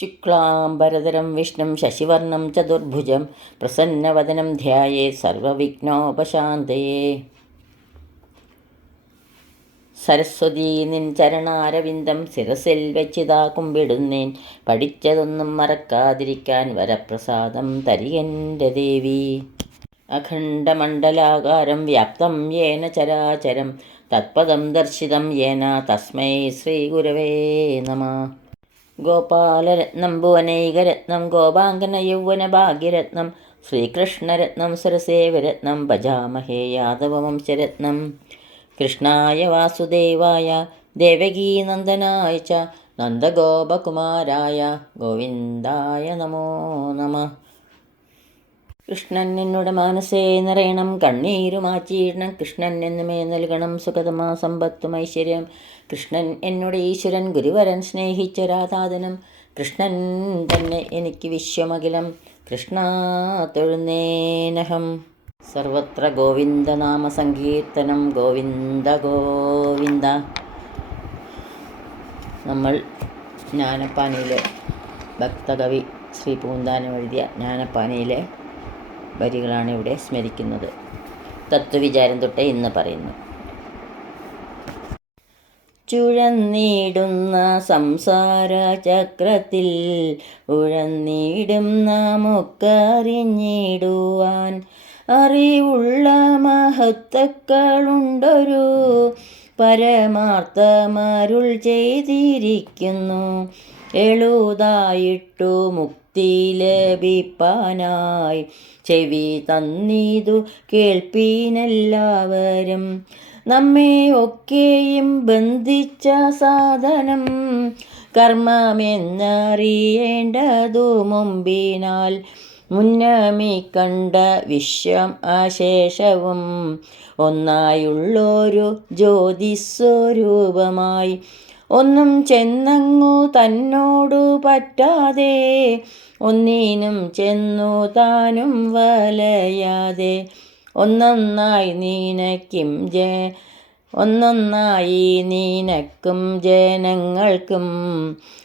ശുക്ലാംബരധരം വിഷ്ണു ശശിവർണം ചതുർഭുജം പ്രസന്നവദനം ധ്യായേ സർവവിഘ്നോപശാന്തയേ സരസ്വതീ നിൻ ചരണാരവിന്ദം ശിരസിൽ വെച്ചിതാ കുമ്പിടുന്നേൻ പഠിച്ചതൊന്നും മറക്കാതിരിക്കാൻ വരപ്രസാദം തരികന്റെ ദേവി. അഖണ്ഡമണ്ഡലാകാരം വ്യാപ്തം യേന ചരാചരം തത്പദം ദർശിതം യേന തസ്മൈ ശ്രീഗുരവേ നമ. ഗോപാലരത്നം ഭുവനൈകരത്നം ഗോപാങ്കന യൗവന ഭാഗ്യരത്നം ശ്രീകൃഷ്ണരത്നം സരസേവരത്നം ഭജാമഹേ യാദവവംശരത്നം. കൃഷ്ണായ വാസുദേവായ ദേവകീനന്ദനായ ച നന്ദഗോപകുമാരായ ഗോവിന്ദായ നമോ നമ. കൃഷ്ണൻ എന്നുടെ മാനസേ നിറയണം കണ്ണീരു മാറ്റിയിടണം. കൃഷ്ണൻ എന്നുമേ നൽകണം സുഗതമാ സമ്പത്തും ഐശ്വര്യം. കൃഷ്ണൻ എന്നുടെ ഈശ്വരൻ ഗുരുവരൻ സ്നേഹിച്ച രാധാതനം. കൃഷ്ണൻ തന്നെ എനിക്ക് വിശ്വമഖിലം കൃഷ്ണ തൊഴുന്നേനഹം. സർവത്ര ഗോവിന്ദനാമ സങ്കീർത്തനം ഗോവിന്ദ ഗോവിന്ദ. നമ്മൾ ജ്ഞാനപ്പാനയിലെ ഭക്തകവി ശ്രീ പൂന്താനം എഴുതിയ ജ്ഞാനപ്പാനയിലെ വരികളാണ് ഇവിടെ സ്മരിക്കുന്നത്. തത്വവിചാരം തൊട്ടേ ഇന്ന് പറയുന്നു. ചുഴന്നിടുന്ന സംസാര ചക്രത്തിൽ ഉഴന്നിടും നമുക്കറിഞ്ഞിടുവാൻ അറിവുള്ള മഹത്തക്കളുണ്ടൊരു പരമാർത്ഥമരുൾ ചെയ്തിരിക്കുന്നു. എളുതായിട്ടു മുക്തി ലഭിപ്പാനായി ചെവി തന്നിതു കേൾപ്പീനെല്ലാവരും. നമ്മെ ഒക്കെയും ബന്ധിച്ച സാധനം കർമ്മമെന്നറിയേണ്ടതു മുമ്പിനാൽ മുന്നമി കണ്ട വിശ്വം അശേഷവും ഒന്നായുള്ളൊരു ജ്യോതിസ്വരൂപമായി ഒന്നും ചെന്നങ്ങു തന്നോടു പറ്റാതെ ഒന്നിനും ചെന്നു താനും വലയാതെ. ഒന്നൊന്നായി നീനക്കിം ജ ഒന്നൊന്നായി നീനക്കും ജനങ്ങൾക്കും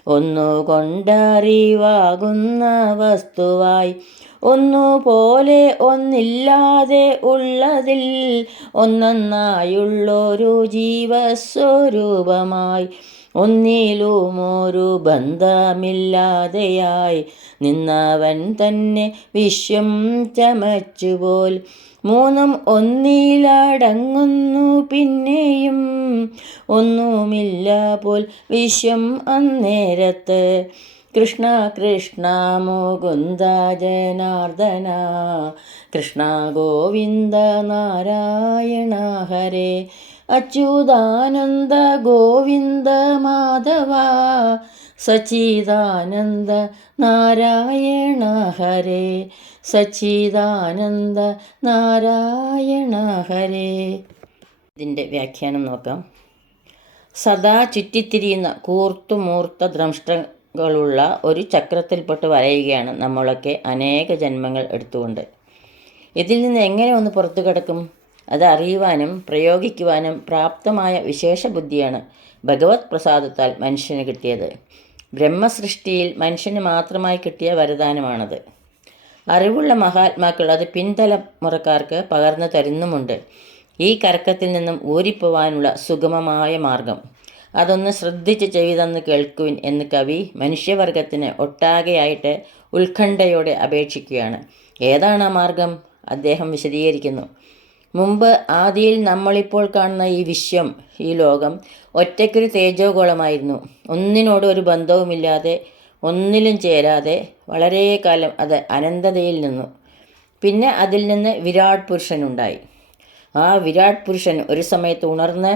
ഒന്നുകൊണ്ടറിവാകുന്ന വസ്തുവായി. ഒന്നുപോലെ ഒന്നില്ലാതെ ഉള്ളതിൽ ഒന്നൊന്നായുള്ളൊരു ജീവസ്വരൂപമായി. ഒന്നിലുമൊരു ബന്ധമില്ലാതെയായി നിന്നവൻ തന്നെ വിശ്വം ചമച്ചുപോൽ. മൂന്നും ഒന്നിലടങ്ങുന്നു പിന്നെയും. ഒന്നുമില്ല പോൽ വിശ്വം അന്നേരത്ത്. കൃഷ്ണ കൃഷ്ണ മുകുന്ദ ജനാർദ്ദന. കൃഷ്ണ ഗോവിന്ദ നാരായണ ഹരേ. അച്യുതാനന്ദ ഗോവിന്ദ മാധവ. സച്ചിദാനന്ദ നാരായണ ഹരേ. സച്ചിദാനന്ദ നാരായണ ഹരേ. ഇതിന്റെ വ്യാഖ്യാനം നോക്കാം. സദാ ചുറ്റിത്തിരിയുന്ന കൂർത്തുമൂർത്ത ദ്രംഷ്ടകളുള്ള ഒരു ചക്രത്തിൽപ്പെട്ട് വരയുകയാണ് നമ്മളൊക്കെ അനേക ജന്മങ്ങൾ എടുത്തുകൊണ്ട്. ഇതിൽ നിന്ന് എങ്ങനെ ഒന്ന് പുറത്തു കിടക്കും? അത് അറിയുവാനും പ്രയോഗിക്കുവാനും പ്രാപ്തമായ വിശേഷ ബുദ്ധിയാണ് ഭഗവത് പ്രസാദത്താൽ മനുഷ്യന് കിട്ടിയത്. ബ്രഹ്മസൃഷ്ടിയിൽ മനുഷ്യന് മാത്രമായി കിട്ടിയ വരദാനമാണത്. അറിവുള്ള മഹാത്മാക്കൾ അത് പിൻതലമുറക്കാർക്ക് പകർന്നു തരുന്നുമുണ്ട്. ഈ കറക്കത്തിൽ നിന്നും ഊരിപ്പോവാനുള്ള സുഗമമായ മാർഗം. അതൊന്ന് ശ്രദ്ധിച്ച് ചെയ്തെന്ന് കേൾക്കുവിൻ എന്ന് കവി മനുഷ്യവർഗത്തിന് ഒട്ടാകെയായിട്ട് ഉത്കണ്ഠയോടെ അപേക്ഷിക്കുകയാണ്. ഏതാണ് ആ മാർഗം? അദ്ദേഹം വിശദീകരിക്കുന്നു. മുമ്പ് ആദിയിൽ നമ്മളിപ്പോൾ കാണുന്ന ഈ വിശ്വം ഈ ലോകം ഒറ്റയ്ക്കൊരു തേജോഗോളമായിരുന്നു. ഒന്നിനോട് ഒരു ബന്ധവുമില്ലാതെ ഒന്നിലും ചേരാതെ വളരെ കാലം അത് അനന്തതയിൽ നിന്നു. പിന്നെ അതിൽ നിന്ന് വിരാട് പുരുഷനുണ്ടായി. ആ വിരാട് പുരുഷൻ ഒരു സമയത്ത് ഉണർന്ന്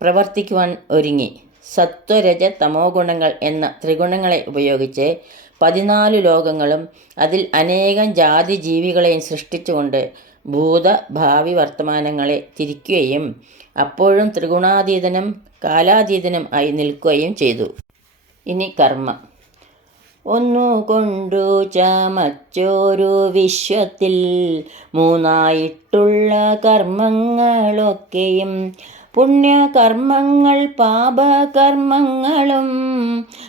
പ്രവർത്തിക്കുവാൻ ഒരുങ്ങി. സത്വരജ തമോ ഗുണങ്ങൾ എന്ന ത്രിഗുണങ്ങളെ ഉപയോഗിച്ച് പതിനാല് ലോകങ്ങളും അതിൽ അനേകം ജാതി ജീവികളെയും സൃഷ്ടിച്ചുകൊണ്ട് ഭൂത ഭാവി വർത്തമാനങ്ങളെ തിരിക്കുകയും അപ്പോഴും ത്രിഗുണാതീതനും കാലാതീതനും ആയി നിൽക്കുകയും ചെയ്തു. ഇനി കർമ്മ. ഒന്നുകൊണ്ടു ചമച്ചോരു വിശ്വത്തിൽ മൂന്നായിട്ടുള്ള കർമ്മങ്ങളൊക്കെയും പുണ്യകർമ്മങ്ങൾ പാപകർമ്മങ്ങളും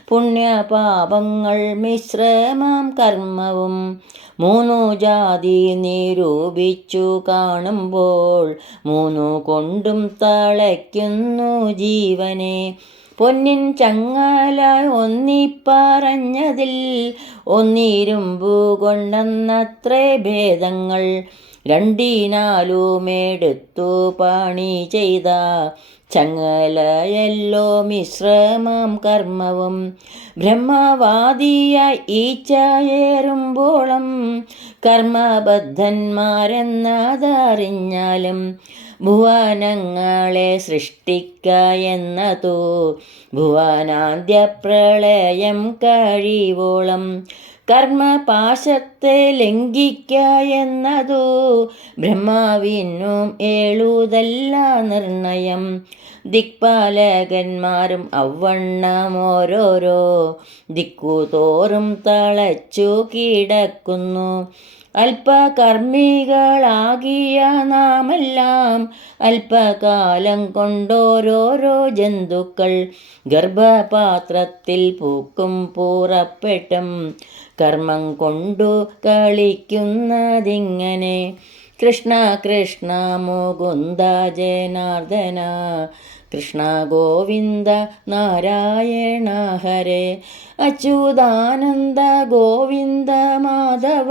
പുണ്യപാപങ്ങൾ മിശ്രമം കർമ്മവും. മൂന്നു ജാതി നിരൂപിച്ചു കാണുമ്പോൾ മൂന്നു കൊണ്ടും തളയ്ക്കുന്നു ജീവനെ. പൊന്നിൻ ചങ്ങാല ഒന്നിപ്പറഞ്ഞതിൽ ഒന്നിരുമ്പു കൊണ്ടെന്നത്രേ ഭേദങ്ങൾ. രണ്ടിനാലുമെടുത്തു പണി ചെയ്ത ചങ്ങലയല്ലോ മിശ്രമം കർമ്മവും. ബ്രഹ്മവാദിയ ഈച്ചയേറുമ്പോളം കർമ്മബദ്ധന്മാരെന്നതറിഞ്ഞാലും ഭുവനങ്ങളെ സൃഷ്ടിക്ക എന്നതോ ഭുവനാന്ത്യപ്രളയം കഴിവോളം കർമ്മപാശത്തെ ലംഘിക്ക എന്നതു ബ്രഹ്മാവിനും ഏഴുതല്ല നിർണയം. ദിക്പാലകന്മാരും അവണ്ണം ഓരോരോ ദിക്കുതോറും തളച്ചു കിടക്കുന്നു. അല്പകർമ്മികളാകിയ നാമെല്ലാം അല്പകാലം കൊണ്ടോരോരോ ജന്തുക്കൾ ഗർഭപാത്രത്തിൽ പൂക്കും പൂറപ്പെട്ടും കർമ്മം കൊണ്ടു കളിക്കുന്നതിങ്ങനെ കൃഷ്ണ കൃഷ്ണ മുകുന്ദ ജനാർദ്ദന കൃഷ്ണ ഗോവിന്ദ നാരായണ ഹരേ. അച്യുതാനന്ദ ഗോവിന്ദ മാധവ.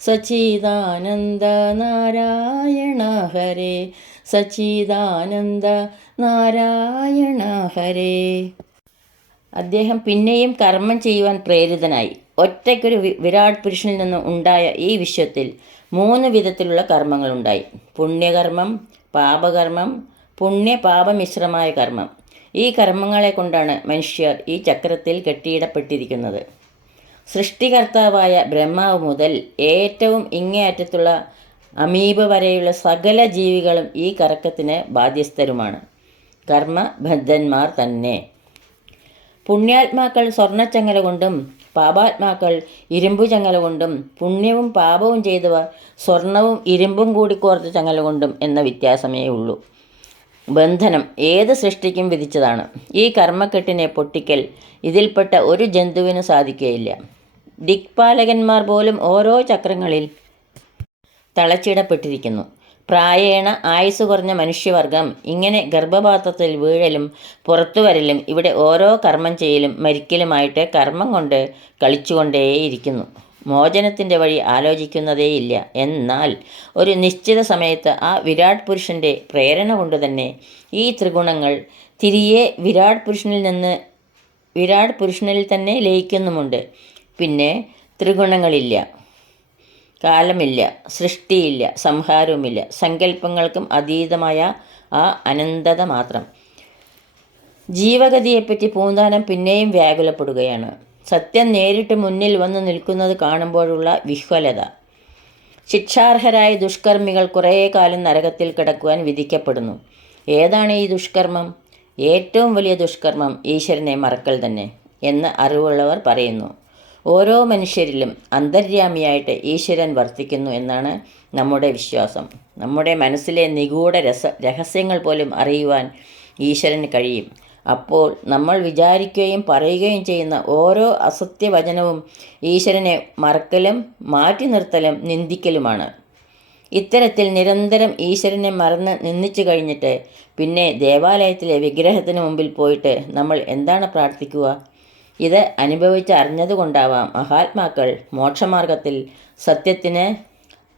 സച്ചിദാനന്ദ നാരായണ ഹരേ. സച്ചിദാനന്ദ നാരായണ ഹരേ. അദ്ദേഹം പിന്നെയും കർമ്മം ചെയ്യുവാൻ പ്രേരിതനായി. ഒറ്റയ്ക്കൊരു വിരാട് പുരുഷനിൽ നിന്ന് ഉണ്ടായ ഈ വിശ്വത്തിൽ മൂന്ന് വിധത്തിലുള്ള കർമ്മങ്ങളുണ്ടായി. പുണ്യകർമ്മം പാപകർമ്മം പുണ്യ പാപമിശ്രമായ കർമ്മം. ഈ കർമ്മങ്ങളെ കൊണ്ടാണ് മനുഷ്യർ ഈ ചക്രത്തിൽ കെട്ടിയിടപ്പെട്ടിരിക്കുന്നത്. സൃഷ്ടികർത്താവായ ബ്രഹ്മാവ് മുതൽ ഏറ്റവും ഇങ്ങേയറ്റത്തുള്ള അമീബ വരെയുള്ള സകല ജീവികളും ഈ കറക്കത്തിന് ബാധ്യസ്ഥരുമാണ്. കർമ്മബദ്ധന്മാർ തന്നെ. പുണ്യാത്മാക്കൾ സ്വർണച്ചങ്ങല കൊണ്ടും പാപാത്മാക്കൾ ഇരുമ്പു ചങ്ങല കൊണ്ടും പുണ്യവും പാപവും ചെയ്തവർ സ്വർണവും ഇരുമ്പും കൂടി കോർത്ത ചങ്ങല കൊണ്ടും എന്ന വ്യത്യാസമേ ഉള്ളൂ. ബന്ധനം ഏത് സൃഷ്ടിക്കും വിധിച്ചതാണ്. ഈ കർമ്മക്കെട്ടിനെ പൊട്ടിക്കൽ ഇതിൽപ്പെട്ട ഒരു ജന്തുവിനും സാധിക്കുകയില്ല. ദിക്പാലകന്മാർ പോലും ഓരോ ചക്രങ്ങളിൽ തളച്ചിടപ്പെട്ടിരിക്കുന്നു. പ്രായേണ ആയുസ് കുറഞ്ഞ മനുഷ്യവർഗം ഇങ്ങനെ ഗർഭപാത്രത്തിൽ വീഴലും പുറത്തുവരലും ഇവിടെ ഓരോ കർമ്മം ചെയ്യലും മരിക്കലുമായിട്ട് കർമ്മം കൊണ്ട് കളിച്ചുകൊണ്ടേയിരിക്കുന്നു. മോചനത്തിന്റെ വഴി ആലോചിക്കുന്നതേയില്ല. എന്നാൽ ഒരു നിശ്ചിത സമയത്ത് ആ വിരാട് പുരുഷന്റെ പ്രേരണ കൊണ്ട് തന്നെ ഈ ത്രിഗുണങ്ങൾ തിരികെ വിരാട് പുരുഷനിൽ നിന്ന് വിരാട് പുരുഷനിൽ തന്നെ ലയിക്കുന്നുമുണ്ട്. പിന്നെ ത്രിഗുണങ്ങളില്ല. കാലമില്ല സൃഷ്ടിയില്ല സംഹാരവുമില്ല. സങ്കല്പങ്ങൾക്കും അതീതമായ ആ അനന്തത മാത്രം. ജീവഗതിയെപ്പറ്റി പൂന്താനം പിന്നെയും വ്യാകുലപ്പെടുകയാണ്. സത്യം നേരിട്ട് മുന്നിൽ വന്ന് നിൽക്കുന്നത് കാണുമ്പോഴുള്ള വിഹ്വലത. ശിക്ഷാർഹരായ ദുഷ്കർമ്മികൾ കുറേ കാലം നരകത്തിൽ കിടക്കുവാൻ വിധിക്കപ്പെടുന്നു. ഏതാണ് ഈ ദുഷ്കർമ്മം? ഏറ്റവും വലിയ ദുഷ്കർമ്മം ഈശ്വരനെ മറക്കൽ തന്നെ എന്ന് അറിവുള്ളവർ പറയുന്നു. ഓരോ മനുഷ്യരിലും അന്തര്യാമിയായിട്ട് ഈശ്വരൻ വർത്തിക്കുന്നു എന്നാണ് നമ്മുടെ വിശ്വാസം. നമ്മുടെ മനസ്സിലെ നിഗൂഢ രസ രഹസ്യങ്ങൾ പോലും അറിയുവാൻ ഈശ്വരന് കഴിയും. അപ്പോൾ നമ്മൾ വിചാരിക്കുകയും പറയുകയും ചെയ്യുന്ന ഓരോ അസത്യവചനവും ഈശ്വരനെ മറക്കലും മാറ്റി നിർത്തലും നിന്ദിക്കലുമാണ്. ഇത്തരത്തിൽ നിരന്തരം ഈശ്വരനെ മറന്ന് നിന്ദിച്ചു കഴിഞ്ഞിട്ട് പിന്നെ ദേവാലയത്തിലെ വിഗ്രഹത്തിന് മുമ്പിൽ പോയിട്ട് നമ്മൾ എന്താണ് പ്രാർത്ഥിക്കുക? ഇത് അനുഭവിച്ച് അറിഞ്ഞതുകൊണ്ടാവാം മഹാത്മാക്കൾ മോക്ഷമാർഗത്തിൽ സത്യത്തിന്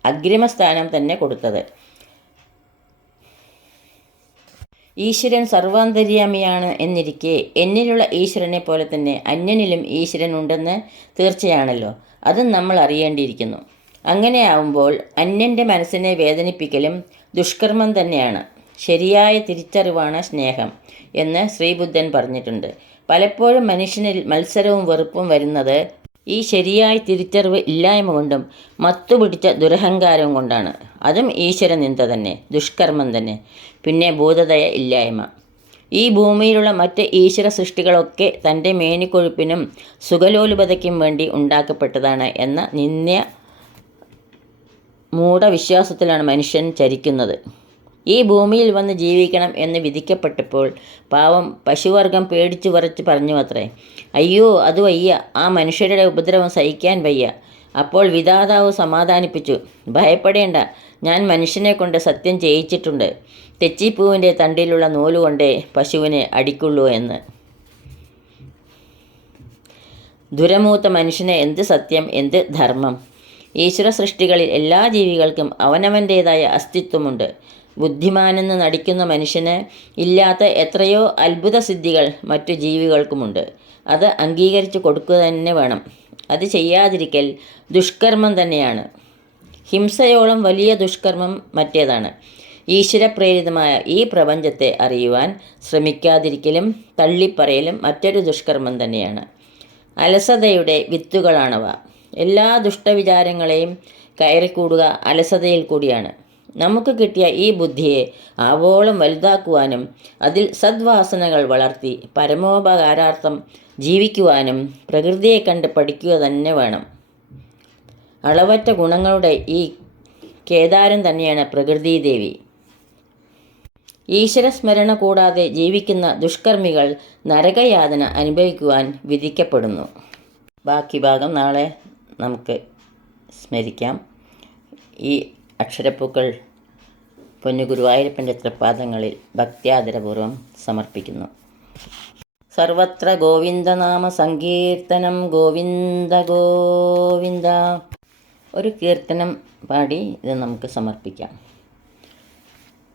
അഗ്രിമസ്ഥാനം തന്നെ കൊടുത്തത്. ഈശ്വരൻ സർവാന്തര്യാമിയാണ് എന്നിരിക്കെ എന്നിലുള്ള ഈശ്വരനെ പോലെ തന്നെ അന്യനിലും ഈശ്വരൻ ഉണ്ടെന്ന് തീർച്ചയാണല്ലോ. അതും നമ്മൾ അറിയേണ്ടിയിരിക്കുന്നു. അങ്ങനെയാവുമ്പോൾ അന്യന്റെ മനസ്സിനെ വേദനിപ്പിക്കലും ദുഷ്കർമ്മം തന്നെയാണ്. ശരിയായ തിരിച്ചറിവാണ് സ്നേഹം എന്ന് ശ്രീബുദ്ധൻ പറഞ്ഞിട്ടുണ്ട്. പലപ്പോഴും മനുഷ്യനിൽ മത്സരവും വെറുപ്പും വരുന്നത് ഈ ശരിയായ തിരിച്ചറിവ് ഇല്ലായ്മ കൊണ്ടും മത്തുപിടിച്ച ദുരഹങ്കാരവും കൊണ്ടാണ്. അതും ഈശ്വര നിന്ദ തന്നെ ദുഷ്കർമ്മം തന്നെ പിന്നെ ഭൂതദയ ഇല്ലായ്മ. ഈ ഭൂമിയിലുള്ള മറ്റ് ഈശ്വര സൃഷ്ടികളൊക്കെ തന്റെ മേനിക്കൊഴുപ്പിനും സുഖലോലുപതയ്ക്കും വേണ്ടി ഉണ്ടാക്കപ്പെട്ടതാണ് എന്ന നിന്ദ്യ മൂഢവിശ്വാസത്തിലാണ് മനുഷ്യൻ ചരിക്കുന്നത്. ഈ ഭൂമിയിൽ വന്ന് ജീവിക്കണം എന്ന് വിധിക്കപ്പെട്ടപ്പോൾ പാവം പശുവർഗം പേടിച്ചു വരച്ച് പറഞ്ഞു അത്രേ. അയ്യോ അത് വയ്യ. ആ മനുഷ്യരുടെ ഉപദ്രവം സഹിക്കാൻ വയ്യ. അപ്പോൾ വിധാതാവ് സമാധാനിപ്പിച്ചു. ഭയപ്പെടേണ്ട. ഞാൻ മനുഷ്യനെ കൊണ്ട് സത്യം ചെയ്യിച്ചിട്ടുണ്ട്. തെച്ചിപ്പൂവിന്റെ തണ്ടിലുള്ള നൂലുകൊണ്ടേ പശുവിനെ അടിക്കുള്ളൂ എന്ന്. ദുരമൂത്ത മനുഷ്യന് എന്ത് സത്യം എന്ത് ധർമ്മം. ഈശ്വര സൃഷ്ടികളിൽ എല്ലാ ജീവികൾക്കും അവനവന്റേതായ അസ്തിത്വമുണ്ട്. ബുദ്ധിമാനെന്ന് നടിക്കുന്ന മനുഷ്യന് ഇല്ലാത്ത എത്രയോ അത്ഭുത സിദ്ധികൾ മറ്റു ജീവികൾക്കുമുണ്ട്. അത് അംഗീകരിച്ചു കൊടുക്കുക തന്നെ വേണം. അത് ചെയ്യാതിരിക്കൽ ദുഷ്കർമ്മം തന്നെയാണ്. ഹിംസയോളം വലിയ ദുഷ്കർമ്മം മറ്റേതാണ്. ഈശ്വരപ്രേരിതമായ ഈ പ്രപഞ്ചത്തെ അറിയുവാൻ ശ്രമിക്കാതിരിക്കലും തള്ളിപ്പറയലും മറ്റൊരു ദുഷ്കർമ്മം തന്നെയാണ്. അലസതയുടെ വിത്തുകളാണവ. എല്ലാ ദുഷ്ടവിചാരങ്ങളെയും കയറിക്കൂടുക അലസതയിൽ കൂടിയാണ്. നമുക്ക് കിട്ടിയ ഈ ബുദ്ധിയെ ആവോളം വലുതാക്കുവാനും അതിൽ സദ്വാസനകൾ വളർത്തി പരമോപകാരാർത്ഥം ജീവിക്കുവാനും പ്രകൃതിയെ കണ്ട് പഠിക്കുക തന്നെ വേണം. അളവറ്റ ഗുണങ്ങളുടെ ഈ കേദാരം തന്നെയാണ് പ്രകൃതി ദേവി ഈശ്വരസ്മരണ കൂടാതെ ജീവിക്കുന്ന ദുഷ്കർമ്മികൾ നരകയാതന അനുഭവിക്കുവാൻ വിധിക്കപ്പെടുന്നു. ബാക്കി ഭാഗം നാളെ നമുക്ക് സ്മരിക്കാം. ഈ അക്ഷരപ്പൂക്കൾ പൊന്നുഗുരുവായൂരപ്പന്റെ തൃപ്പാദങ്ങളിൽ ഭക്ത്യാദരപൂർവം സമർപ്പിക്കുന്നു. സർവത്ര ഗോവിന്ദനാമ സങ്കീർത്തനം ഗോവിന്ദ ഗോവിന്ദ. ഒരു കീർത്തനം പാടി ഇത് നമുക്ക് സമർപ്പിക്കാം.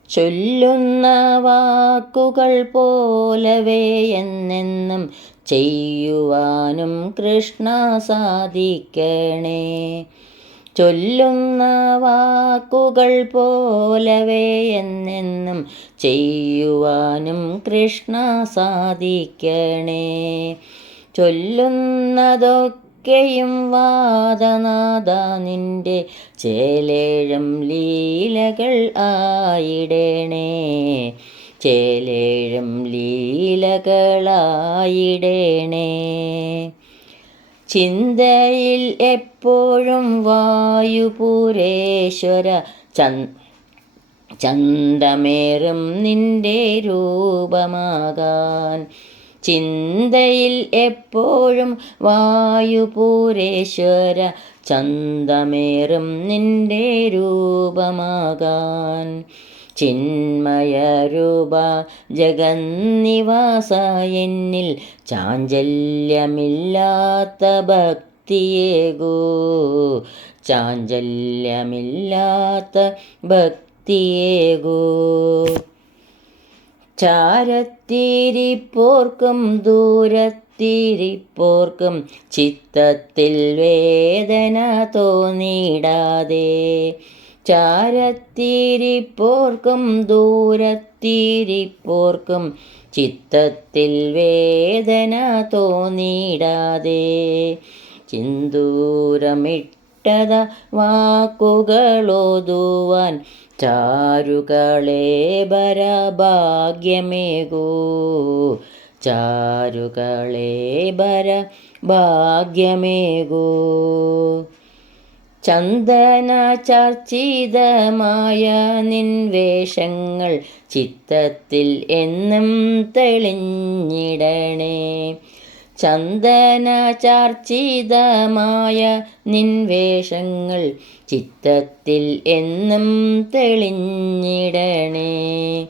ചൊല്ലുന്ന വാക്കുകൾ പോലവേ എന്നെന്നും ചെയ്യുവാനും കൃഷ്ണ സാധിക്കണേ. ചൊല്ലുന്ന വാക്കുകൾ പോലവേ എന്നെന്നും ചെയ്യുവാനും കൃഷ്ണ സാധിക്കണേ. ചൊല്ലുന്നതൊക്കെയും വാദനാഥ നിന്റെ ചേലേഴം ലീലകൾ ആയിടണേ. ചേലേഴം ലീലകളായിടണേ. ചിന്തയിൽ എപ്പോഴും വായുപുരേശ്വര ചന്ദ് ചന്തമേറും നിന്റെ രൂപമാകാൻ. ചിന്തയിൽ എപ്പോഴും വായുപൂരേശ്വര ചന്തമേറും നിന്റെ രൂപമാകാൻ. ചിന്മയരൂപ ജഗന്നിവാസ എന്നിൽ ചാഞ്ചല്യമില്ലാത്ത ഭക്തിയേകൂ. ചാഞ്ചല്യമില്ലാത്ത ഭക്തിയേകൂ. ചാരത്തിരിപ്പോർക്കും ദൂരത്തിരിപ്പോർക്കും ചിത്തത്തിൽ വേദന തോന്നിടാതെ ചാരത്തിരിപ്പോർക്കും ദൂരത്തിരിപ്പോർക്കും ചിത്തത്തിൽ വേദന തോന്നിടാതെ ചിന്തൂരമിട്ടത വാക്കുകളോതുവാൻ ചാരുകളെ ഭരഭാഗ്യമേകൂ. ചാരുകളെ ഭര ഭാഗ്യമേകൂ ചന്ദന ചർച്ചിതമായ നിൻവേഷങ്ങൾ ചിത്തത്തിൽ എന്നും തെളിഞ്ഞിടണേ. ചന്ദന ചാർച്ചിതമായ നിൻവേഷങ്ങൾ ചിത്തത്തിൽ എന്നും തെളിഞ്ഞിടണേ.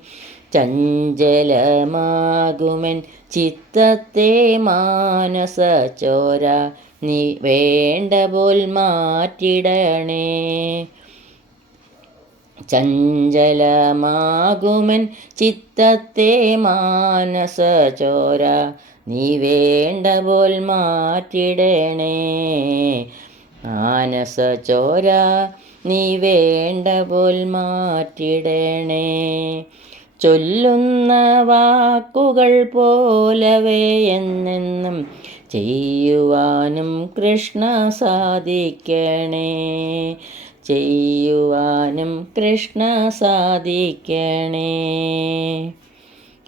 ചഞ്ചലമാകുമൻ ചിത്തത്തെ മാനസ ചോര നീ വേണ്ട പോൽ മാറ്റിടണേ. ചഞ്ചലമാകുമൻ ചിത്തത്തെ മാനസ ചോര നീ വേണ്ട പോൽ മാറ്റിടണേ. ആനസ ചോര നീ വേണ്ട പോൽ മാറ്റിടണേ. ചൊല്ലുന്ന വാക്കുകൾ പോലവേ എന്നെന്നും ചെയ്യുവാനും കൃഷ്ണ സാധിക്കണേ. ചെയ്യുവാനും കൃഷ്ണ സാധിക്കണേ.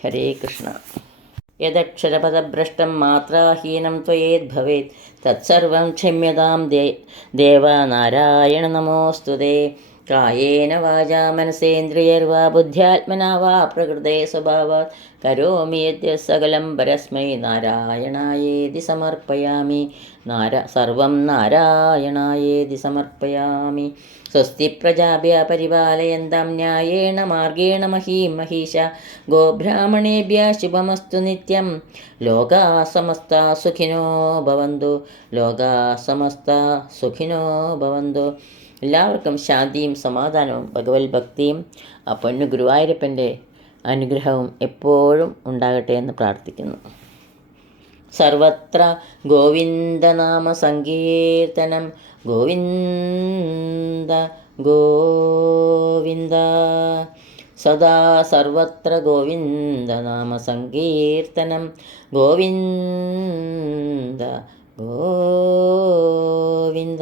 ഹരേ കൃഷ്ണ. യദക്ഷരപദഭ്രഷ്ടം മാത്രാഹീനം ത്വയേദ്ഭവേത് തത്സർവം ക്ഷമ്യതാം ദേ ദേവ നാരായണ നമോസ്തുതേ കായേന വാചാ മനസേന്ദ്രിയർവാ ബുദ്ധ്യാത്മനാ വാ പ്രകൃതേ സ്വഭാവാത് കരോമി യദ്യ സകലം പരസ്മൈ നാരായണായേതി സമർപ്പയാമി. നാര സർവം നാരായണായേതി സമർപ്പയാമി. സ്വസ്തി പ്രജാഭ്യ പരിപാലയന്താം ന്യായേണ മാർഗേണ മഹീം മഹീഷ ഗോബ്രാഹ്മണേഭ്യ ശുഭമസ്തു നിത്യം. ലോകാ സമസ്ത സുഖിനോ ഭവന്തു. ലോകാ സമസ്ത സുഖിനോ ഭവന്തു. എല്ലാവർക്കും ശാന്തിയും സമാധാനവും ഭഗവത് ഭക്തിയും ആ പൊന്നു ഗുരുവായൂരപ്പന്റെ അനുഗ്രഹവും എപ്പോഴും ഉണ്ടാകട്ടെ എന്ന് പ്രാർത്ഥിക്കുന്നു. സർവത്ര ഗോവിന്ദനാമ സങ്കീർത്തനം ഗോവിന്ദ ഗോവിന്ദ. സദാ സർവത്ര ഗോവിന്ദനാമ സങ്കീർത്തനം ഗോവിന്ദ ഗോവിന്ദ.